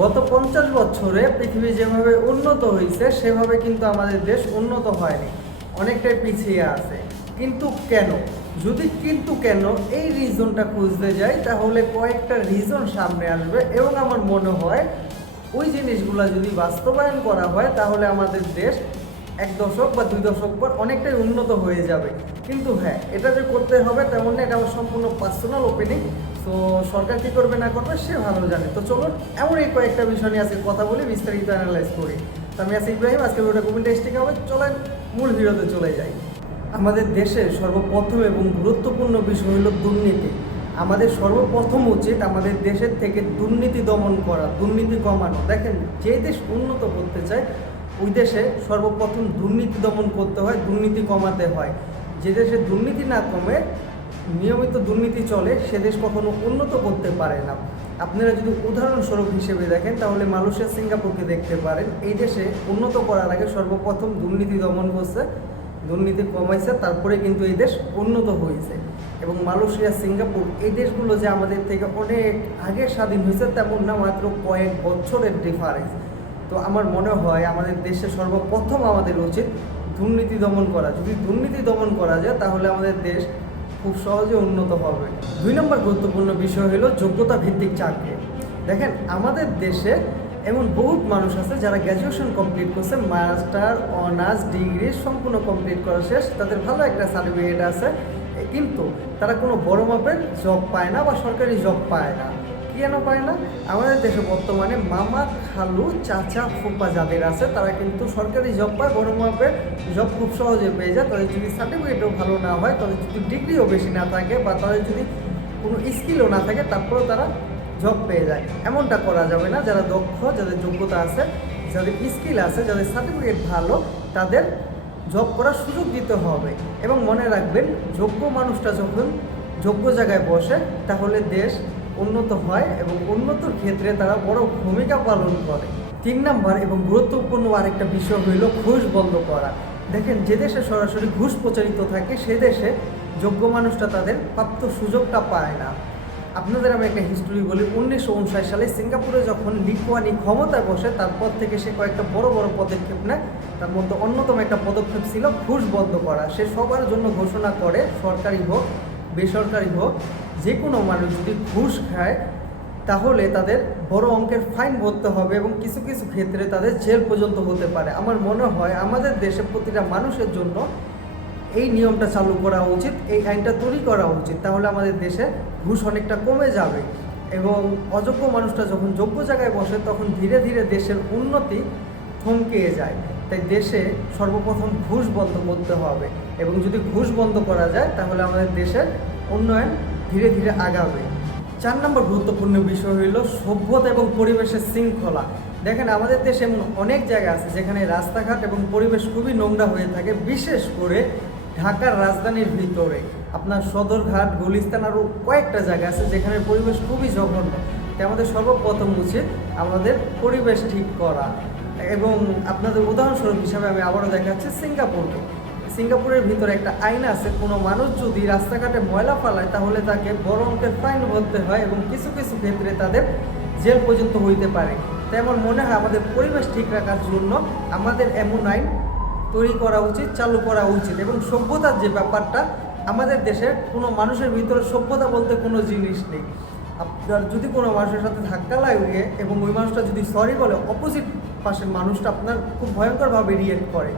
গত 50 বছরে পৃথিবী যেভাবে উন্নত হয়েছে সেভাবে কিন্তু আমাদের দেশ উন্নত হয়নি, অনেকটাই পিছিয়ে আছে। কিন্তু কেন? যদি কিন্তু কেন এই রিজনটা খুঁজতে যাই তাহলে কয়েকটা রিজন সামনে আসবে এবং আমার মনে হয় ওই জিনিসগুলো যদি বাস্তবায়ন করা হয় তাহলে আমাদের দেশ 1 দশক বা 2 দশক পর অনেকটাই উন্নত হয়ে যাবে। কিন্তু হ্যাঁ, এটা যে করতে হবে তেমন না, এটা আমার সম্পূর্ণ পার্সোনাল ওপিনিয়ন। তো সরকার কী করবে না করবে সে ভালো জানে। তো চলুন এমন এই কয়েকটা বিষয় নিয়ে আজকে কথা বলি, বিস্তারিত অ্যানালাইজ করি। তো আমি আছি ইব্রাহিম, আজকে ভিডিওটা খুব ইন্টারেস্টিং হবে। চলেন মূল ভিডিওতে চলে যাই। আমাদের দেশের সর্বপ্রথম এবং গুরুত্বপূর্ণ বিষয় হলো দুর্নীতি। আমাদের সর্বপ্রথম উচিত আমাদের দেশের থেকে দুর্নীতি দমন করা, দুর্নীতি কমানো। দেখেন, যে দেশ উন্নত করতে চায় ওই দেশে সর্বপ্রথম দুর্নীতি দমন করতে হয়, দুর্নীতি কমাতে হয়। যে দেশে দুর্নীতি না কমে নিয়মিত দুর্নীতি চলে সে দেশ কখনো উন্নত করতে পারে না। আপনারা যদি উদাহরণস্বরূপ হিসেবে দেখেন তাহলে মালয়েশিয়া, সিঙ্গাপুরকে দেখতে পারেন। এই দেশে উন্নত করার আগে সর্বপ্রথম দুর্নীতি দমন করছে, দুর্নীতি কমাইছে, তারপরে কিন্তু এই দেশ উন্নত হয়েছে। এবং মালয়েশিয়া, সিঙ্গাপুর এই দেশগুলো যে আমাদের থেকে অনেক আগে স্বাধীন হয়েছে তেমন না, মাত্র কয়েক বছরের ডিফারেন্স। তো আমার মনে হয় আমাদের দেশে সর্বপ্রথম আমাদের উচিত দুর্নীতি দমন করা। যদি দুর্নীতি দমন করা যায় তাহলে আমাদের দেশ খুব সহজে উন্নত হবে। 2 নম্বর গুরুত্বপূর্ণ বিষয় হলো যোগ্যতা ভিত্তিক চাকরি। দেখেন, আমাদের দেশে এমন বহুত মানুষ আছে যারা গ্র্যাজুয়েশন কমপ্লিট করছে, মাস্টার, অনার্স, ডিগ্রি সম্পূর্ণ কমপ্লিট করা শেষ, তাদের ভালো একটা সার্টিফিকেট আছে, কিন্তু তারা কোনো বড় মাপের জব পায় না বা সরকারি জব পায় না। কেন পায় না? আমাদের দেশে বর্তমানে মামা, খালু, চাচা, ফুপা যাদের আছে তারা কিন্তু সরকারি জব পায়, বড় মাপের জব খুব সহজে পেয়ে যায়। তাদের যদি সার্টিফিকেটও ভালো না হয়, তাদের যদি ডিগ্রিও বেশি না থাকে বা তাদের যদি কোনো স্কিলও না থাকে, তারপরেও তারা জব পেয়ে যায়। এমনটা করা যাবে না। যারা দক্ষ, যাদের যোগ্যতা আছে, যাদের স্কিল আছে, যাদের সার্টিফিকেট ভালো, তাদের জব করার সুযোগ দিতে হবে। এবং মনে রাখবেন, যোগ্য মানুষটা যখন যোগ্য জায়গায় বসে তাহলে দেশ উন্নত হয় এবং উন্নতির ক্ষেত্রে তারা বড় ভূমিকা পালন করে। 3 নম্বর এবং গুরুত্বপূর্ণ আরেকটা বিষয় হইল ঘুষ বন্ধ করা। দেখেন, যে দেশে সরাসরি ঘুষ প্রচারিত থাকে সে দেশে যোগ্য মানুষটা তাদের প্রাপ্ত সুযোগটা পায় না। আপনাদের আমি একটা হিস্টোরি বলি। 1959 সালে সিঙ্গাপুরে যখন লি কুয়ান ইউ ক্ষমতায় বসে, তারপর থেকে সে কয়েকটা বড় বড় পদক্ষেপ নেয়। তার মধ্যে অন্যতম একটা পদক্ষেপ ছিল ঘুষ বন্ধ করা। সে সবার জন্য ঘোষণা করে, সরকারি হোক বেসরকারি হোক, যে কোনো মানুষ যদি ঘুষ খায় তাহলে তাদের বড় অঙ্কের ফাইন ভরতে হবে এবং কিছু কিছু ক্ষেত্রে তাদের জেল পর্যন্ত হতে পারে। আমার মনে হয় আমাদের দেশে প্রতিটা মানুষের জন্য এই নিয়মটা চালু করা উচিত, এই আইনটা তৈরি করা উচিত। তাহলে আমাদের দেশে ঘুষ অনেকটা কমে যাবে এবং অযোগ্য মানুষটা যখন যোগ্য জায়গায় বসে তখন ধীরে ধীরে দেশের উন্নতি থমকে যায়। তাই দেশে সর্বপ্রথম ঘুষ বন্ধ করতে হবে এবং যদি ঘুষ বন্ধ করা যায় তাহলে আমাদের দেশের উন্নয়ন ধীরে ধীরে আগাবে। 4 নম্বর গুরুত্বপূর্ণ বিষয় হইল সভ্যতা এবং পরিবেশের শৃঙ্খলা। দেখেন, আমাদের দেশে এমন অনেক জায়গা আছে যেখানে রাস্তাঘাট এবং পরিবেশ খুবই নোংরা হয়ে থাকে, বিশেষ করে ঢাকার রাজধানীর ভিতরে আপনার সদরঘাট, গুলিস্তান আরও কয়েকটা জায়গা আছে যেখানে পরিবেশ খুবই জঘন্য। তাই আমাদের সর্বপ্রথম উচিত আমাদের পরিবেশ ঠিক করা। এবং আপনাদের উদাহরণস্বরূপ হিসাবে আমি আবারও দেখাচ্ছি সিঙ্গাপুরকে। সিঙ্গাপুরের ভিতরে একটা আইন আছে, কোনো মানুষ যদি রাস্তাঘাটে ময়লা ফেলায় তাহলে তাকে বড় অঙ্কের ফাইন ভরতে হয় এবং কিছু কিছু ক্ষেত্রে তাদের জেল পর্যন্ত হইতে পারে। তাই আমার মনে হয় আমাদের পরিবেশ ঠিক রাখার জন্য আমাদের এমন আইন তৈরি করা উচিত, চালু করা উচিত। এবং সভ্যতার যে ব্যাপারটা, আমাদের দেশে কোনো মানুষের ভিতরে সভ্যতা বলতে কোনো জিনিস নেই। আপনার যদি কোনো মানুষের সাথে ধাক্কা লাগে এবং ওই মানুষটা যদি সরি বলে, অপোজিট পাশের মানুষটা আপনার খুব ভয়ঙ্করভাবে রিয়েক্ট করে,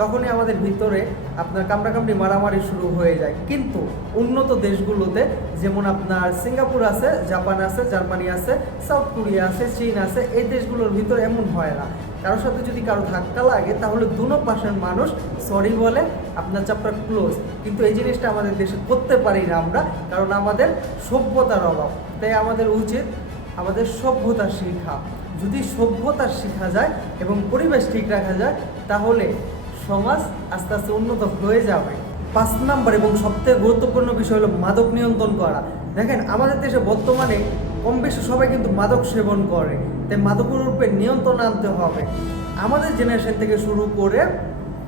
তখনই আমাদের ভিতরে আপনার কামড়াকামড়ি মারামারি শুরু হয়ে যায়। কিন্তু উন্নত দেশগুলোতে যেমন আপনার সিঙ্গাপুর আছে, জাপান আছে, জার্মানি আছে, সাউথ কোরিয়া আছে, চীন আছে, এই দেশগুলোর ভিতরে এমন হয় না। কারোর সাথে যদি কারো ধাক্কা লাগে তাহলে দুনো পাশের মানুষ সরি বলে, আপনার চ্যাপ্টার ক্লোজ। কিন্তু এই জিনিসটা আমাদের দেশে করতে পারি না আমরা, কারণ আমাদের সভ্যতার অভাব। তাই আমাদের উচিত আমাদের সভ্যতা শেখা। যদি সভ্যতা শেখা যায় এবং পরিবেশ ঠিক রাখা যায় তাহলে সমাজ আস্তে আস্তে উন্নত হয়ে যাবে। 5 নম্বর এবং সবথেকে গুরুত্বপূর্ণ বিষয় হলো মাদক নিয়ন্ত্রণ করা। দেখেন, আমাদের দেশে বর্তমানে কম বেশি সবাই কিন্তু মাদক সেবন করে, তাই মাদকের উপরে নিয়ন্ত্রণ আনতে হবে। আমাদের জেনারেশন থেকে শুরু করে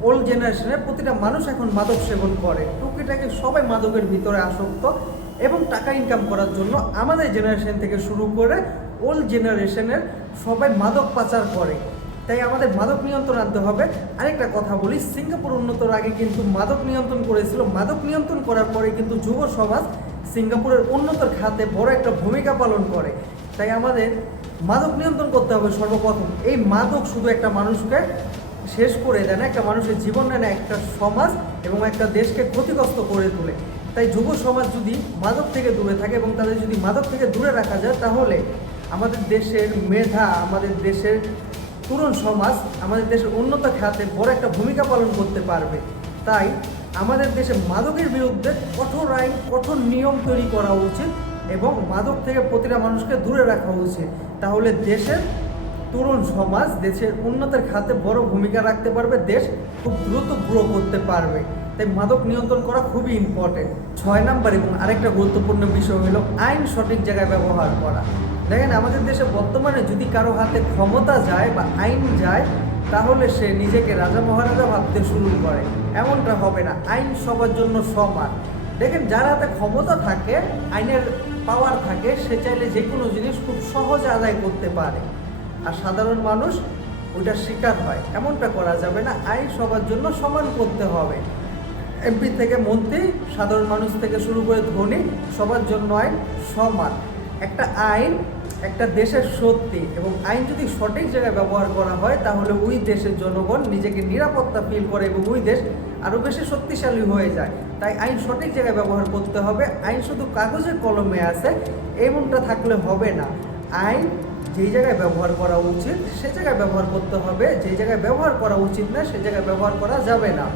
ওল্ড জেনারেশনের প্রতিটা মানুষ এখন মাদক সেবন করে, টুকিটাকি সবাই মাদকের ভিতরে আসক্ত এবং টাকা ইনকাম করার জন্য আমাদের জেনারেশন থেকে শুরু করে ওল্ড জেনারেশনের সবাই মাদক পাচার করে। তাই আমাদের মাদক নিয়ন্ত্রণ আনতে হবে। আরেকটা কথা বলি, সিঙ্গাপুর উন্নতর আগে কিন্তু মাদক নিয়ন্ত্রণ করেছিল। মাদক নিয়ন্ত্রণ করার পরে কিন্তু যুব সমাজ সিঙ্গাপুরের উন্নতর খাতে বড় একটা ভূমিকা পালন করে। তাই আমাদের মাদক নিয়ন্ত্রণ করতে হবে সর্বপ্রথম। এই মাদক শুধু একটা মানুষকে শেষ করে দেয় না, একটা মানুষের জীবন নেয় না, একটা সমাজ এবং একটা দেশকে ক্ষতিগ্রস্ত করে তোলে। তাই যুব সমাজ যদি মাদক থেকে দূরে থাকে এবং তাদের যদি মাদক থেকে দূরে রাখা যায়, তাহলে আমাদের দেশের মেধা, আমাদের দেশের তরুণ সমাজ, আমাদের দেশের উন্নত খাতে বড় একটা ভূমিকা পালন করতে পারবে। তাই আমাদের দেশে মাদকের বিরুদ্ধে কঠোর আইন, কঠোর নিয়ম তৈরি করা উচিত এবং মাদক থেকে প্রতিটা মানুষকে দূরে রাখা উচিত। তাহলে দেশের তরুণ সমাজ দেশের উন্নতির খাতে বড় ভূমিকা রাখতে পারবে, দেশ খুব দ্রুত গ্রো করতে পারবে। তাই মাদক নিয়ন্ত্রণ করা খুবই ইম্পর্টেন্ট। 6 নাম্বার এবং আরেকটা গুরুত্বপূর্ণ বিষয় হলো আইন সঠিক জায়গায় ব্যবহার করা। দেখেন, আমাদের দেশে বর্তমানে যদি কারো হাতে ক্ষমতা যায় বা আইন যায়, তাহলে সে নিজেকে রাজা মহারাজা ভাবতে শুরু করে। এমনটা হবে না, আইন সবার জন্য সমান। দেখেন, যার হাতে ক্ষমতা থাকে, আইনের পাওয়ার থাকে, সে চাইলে যে কোনো জিনিস খুব সহজে আদায় করতে পারে, আর সাধারণ মানুষ ওইটার শিকার হয়। এমনটা করা যাবে না, আইন সবার জন্য সমান করতে হবে। এমপি থেকে মন্ত্রী, সাধারণ মানুষ থেকে শুরু করে ধনী, সবার জন্য আইন সমান। একটা আইন একটা দেশের সত্যি, এবং আইন যদি সঠিক জায়গায় ব্যবহার করা হয়, তাহলে ওই দেশের জনগণ নিজেকে নিরাপত্তা ফিল করে এবং ওই দেশ আরও বেশি শক্তিশালী হয়ে যায়। তাই আইন সঠিক জায়গায় ব্যবহার করতে হবে। আইন শুধু কাগজের কলমে আছে এমনটা থাকলে হবে না। আইন যেই জায়গায় ব্যবহার করা উচিত সে জায়গায় ব্যবহার করতে হবে, যেই জায়গায় ব্যবহার করা উচিত না সে জায়গায় ব্যবহার করা যাবে না।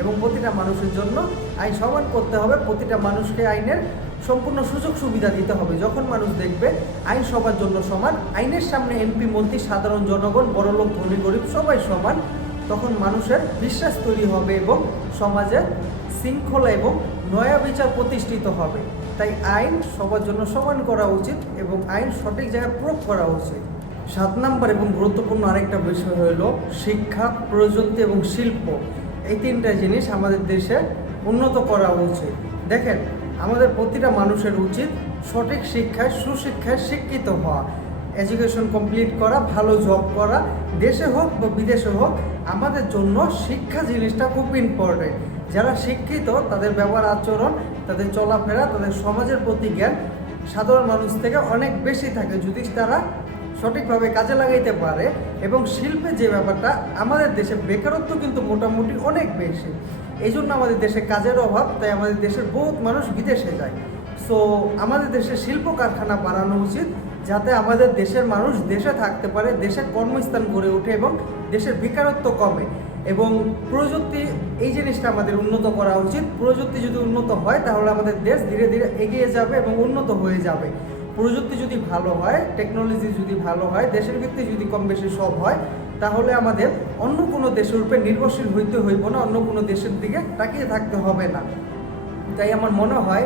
এবং প্রতিটা মানুষের জন্য আইন সমান করতে হবে। প্রতিটা মানুষকে আইনের সম্পূর্ণ সুযোগ সুবিধা দিতে হবে। যখন মানুষ দেখবে আইন সবার জন্য সমান, আইনের সামনে এমপি, মন্ত্রী, সাধারণ জনগণ, বড়লোক, ধনী, গরিব সবাই সমান, তখন মানুষের বিশ্বাস তৈরি হবে এবং সমাজে শৃঙ্খলা এবং নয়া বিচার প্রতিষ্ঠিত হবে। তাই আইন সবার জন্য সমান করা উচিত এবং আইন সঠিক জায়গায় প্রয়োগ করা উচিত। 7 নাম্বার এবং গুরুত্বপূর্ণ আরেকটা বিষয় হলো শিক্ষা, প্রযুক্তি এবং শিল্প। এই 3টা জিনিস আমাদের দেশে উন্নত করা উচিত। দেখেন, আমাদের প্রতিটা মানুষের উচিত সঠিক শিক্ষায়, সুশিক্ষায় শিক্ষিত হওয়া, এডুকেশন কমপ্লিট করা, ভালো জব করা। দেশে হোক বা বিদেশে হোক, আমাদের জন্য শিক্ষা জিনিসটা খুব ইম্পর্টেন্ট। যারা শিক্ষিত তাদের ব্যবহার আচরণ, তাদের চলাফেরা, তাদের সমাজের প্রতি জ্ঞান সাধারণ মানুষ থেকে অনেক বেশি থাকে যদি তারা সঠিকভাবে কাজে লাগাইতে পারে। এবং শিল্পে যে ব্যাপারটা, আমাদের দেশে বেকারত্ব কিন্তু মোটামুটি অনেক বেশি, এই জন্য আমাদের দেশে কাজের অভাব। তাই আমাদের দেশের বহুত মানুষ বিদেশে যায়। সো আমাদের দেশে শিল্প কারখানা বাড়ানো উচিত, যাতে আমাদের দেশের মানুষ দেশে থাকতে পারে, দেশের কর্মস্থান গড়ে ওঠে এবং দেশের বেকারত্ব কমে। এবং প্রযুক্তি, এই জিনিসটা আমাদের উন্নত করা উচিত। প্রযুক্তি যদি উন্নত হয়, তাহলে আমাদের দেশ ধীরে ধীরে এগিয়ে যাবে এবং উন্নত হয়ে যাবে। প্রযুক্তি যদি ভালো হয়, টেকনোলজি যদি ভালো হয়, দেশের ভিত্তি যদি কম বেশি সব হয়, তাহলে আমাদের অন্য কোনো দেশের উপরে নির্ভরশীল হইতে হইব না, অন্য কোনো দেশের দিকে তাকিয়ে থাকতে হবে না। তাই আমার মনে হয়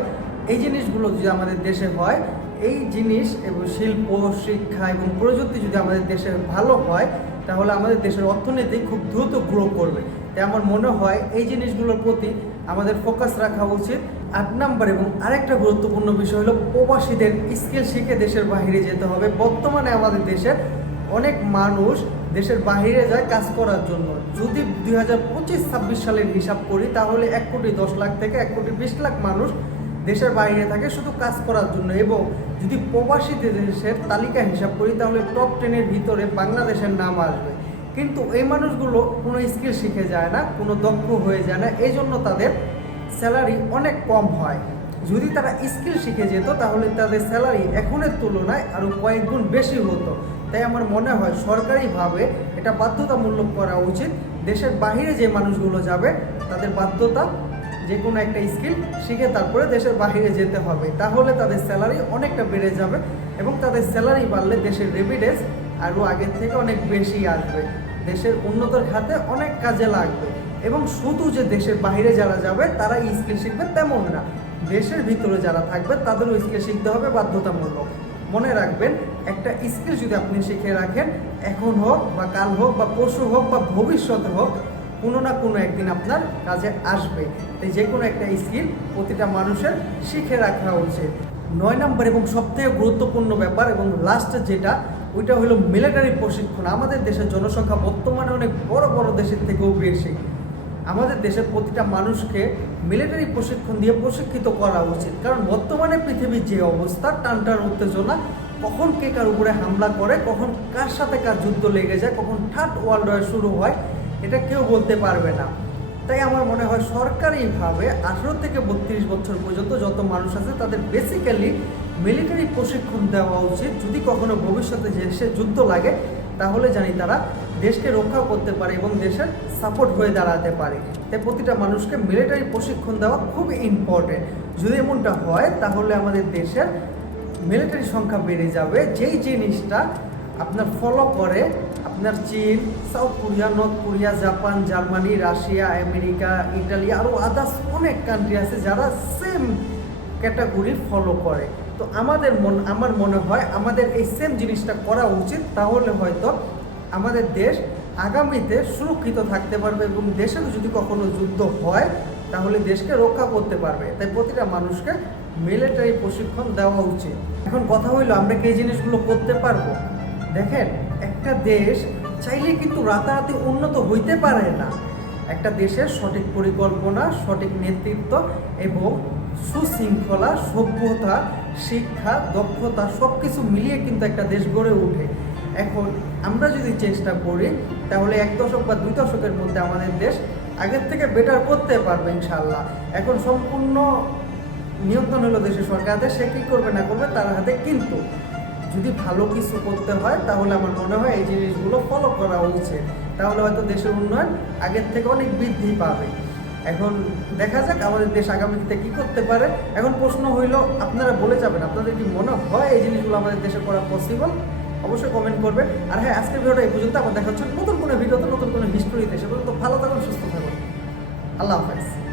এই জিনিসগুলো যদি আমাদের দেশে হয়, এই জিনিস এবং শিল্প, শিক্ষা এবং প্রযুক্তি যদি আমাদের দেশে ভালো হয়, তাহলে আমাদের দেশের অর্থনীতি খুব দ্রুত গ্রো করবে। তাই আমার মনে হয় এই জিনিসগুলোর প্রতি আমাদের ফোকাস রাখা উচিত। 8 নাম্বার এবং আরেকটা গুরুত্বপূর্ণ বিষয় হলো প্রবাসীদের স্কিল শিখে দেশের বাইরে যেতে হবে। বর্তমানে আমাদের দেশের অনেক মানুষ দেশের বাইরে যায় কাজ করার জন্য। যদি 2025-26 সালের হিসাব করি, তাহলে 1,10,00,000 থেকে 1,20,00,000 মানুষ দেশের বাইরে থাকে শুধু কাজ করার জন্য। এবং যদি প্রবাসী দেশের তালিকা হিসাব করি, তাহলে টপ 10-এর ভিতরে বাংলাদেশের নাম আসবে। কিন্তু এই মানুষগুলো কোনো স্কিল শিখে যায় না, কোনো দক্ষ হয়ে যায় না, এই জন্য তাদের স্যালারি অনেক কম হয়। যদি তারা স্কিল শিখে যেত, তাহলে তাদের স্যালারি এখনের তুলনায় আরও কয়েক গুণ বেশি হতো। তাই আমার মনে হয় সরকারিভাবে এটা বাধ্যতামূলক করা উচিত। দেশের বাইরে যে মানুষগুলো যাবে, তাদের বাধ্যতা যে কোনো একটা স্কিল শিখে তারপরে দেশের বাইরে যেতে হবে। তাহলে তাদের স্যালারি অনেকটা বেড়ে যাবে এবং তাদের স্যালারি বাড়লে দেশের রেমিটেন্স আরও আগের থেকে অনেক বেশি আসবে, দেশের উন্নতর খাতে অনেক কাজে লাগবে। এবং শুধু যে দেশের বাইরে যারা যাবে তারা স্কিল শিখবে তেমন না, দেশের ভিতরে যারা থাকবে তাদেরও স্কিল শিখতে হবে বাধ্যতামূলক। মনে রাখবেন, একটা স্কিল যদি আপনি শিখে রাখেন, এখন হোক বা কাল হোক বা পরশু হোক বা ভবিষ্যতে হোক, কোনো না কোনো একদিন আপনার কাজে আসবে। তাই যে কোনো একটা স্কিল প্রতিটা মানুষের শিখে রাখা উচিত। 9 নম্বর এবং সবথেকে গুরুত্বপূর্ণ ব্যাপার এবং লাস্ট যেটা ওইটা হলো মিলিটারি প্রশিক্ষণ। আমাদের দেশের জনসংখ্যা বর্তমানে অনেক বড় বড় দেশের থেকেও বেশি। আমাদের দেশের প্রতিটা মানুষকে মিলিটারি প্রশিক্ষণ দিয়ে প্রশিক্ষিত করা উচিত, কারণ বর্তমানে পৃথিবীর যে অবস্থা, টানটান উত্তেজনা, কখন কে কার উপরে হামলা করে, কখন কার সাথে কার যুদ্ধ লেগে যায়, কখন থার্ড ওয়ার্ল্ড ওয়ার শুরু হয়, এটা কেউ বলতে পারবে না। তাই আমার মনে হয় সরকারিভাবে 18 থেকে 32 বছর পর্যন্ত যত মানুষ আছে তাদের বেসিক্যালি মিলিটারি প্রশিক্ষণ দেওয়া উচিত। যদি কখনো ভবিষ্যতে দেশে যুদ্ধ লাগে তাহলে জানি তারা দেশকে রক্ষা করতে পারে এবং দেশের সাপোর্ট হয়ে দাঁড়াতে পারে। তাই প্রতিটা মানুষকে মিলিটারি প্রশিক্ষণ দেওয়া খুব ইম্পর্টেন্ট। যদি এমনটা হয় তাহলে আমাদের দেশের মিলিটারি সংখ্যা বেড়ে যাবে, যেই জিনিসটা আপনার ফলো করে আপনার চীন, south Korea, north Korea, Japan, Germany, Russia, America, Italy, আরও আদার্স অনেক কান্ট্রি আছে যারা সেম ক্যাটাগরি ফলো করে। তো আমার মনে হয় আমাদের এই সেম জিনিসটা করা উচিত, তাহলে হয়তো আমাদের দেশ আগামীতে সুরক্ষিত থাকতে পারবে এবং দেশের যদি কখনো যুদ্ধ হয় তাহলে দেশকে রক্ষা করতে পারবে। তাই প্রতিটা মানুষকে মিলিটারি প্রশিক্ষণ দেওয়া উচিত। এখন কথা হইলো আমরা কি এই জিনিসগুলো করতে পারবো? দেখেন, একটা দেশ চাইলে কিন্তু রাতারাতি উন্নত হইতে পারে না। একটা দেশের সঠিক পরিকল্পনা, সঠিক নেতৃত্ব এবং সুশৃঙ্খলা, সভ্যতা, শিক্ষা, দক্ষতা সব কিছু মিলিয়ে কিন্তু একটা দেশ গড়ে ওঠে। এখন আমরা যদি চেষ্টা করি তাহলে 1 দশক বা 2 দশকের মধ্যে আমাদের দেশ আগের থেকে বেটার করতে পারবে ইনশাআল্লাহ। এখন সম্পূর্ণ নিয়ন্ত্রণ হলো দেশের সরকার, সে কী করবে না করবে তার হাতে। কিন্তু যদি ভালো কিছু করতে হয় তাহলে আমার মনে হয় এই জিনিসগুলো ফলো করা উচিত, তাহলে হয়তো দেশের উন্নয়ন আগের থেকে অনেক বৃদ্ধি পাবে। এখন দেখা যাক আমাদের দেশ আগামীতে কী করতে পারে। এখন প্রশ্ন হইল, আপনারা বলে যাবেন আপনাদের কি মনে হয় এই জিনিসগুলো আমাদের দেশে করা পসিবল? অবশ্যই কমেন্ট করবেন। আর হ্যাঁ, আজকের ভিডিওটা এই পর্যন্ত। আবার দেখা হচ্ছে নতুন কোনো ভিডিওতে, নতুন কোনো হিস্টোরিতে। সে পর্যন্ত ভালো থাকুন, সুস্থ থাকুন। আল্লাহ হাফেজ।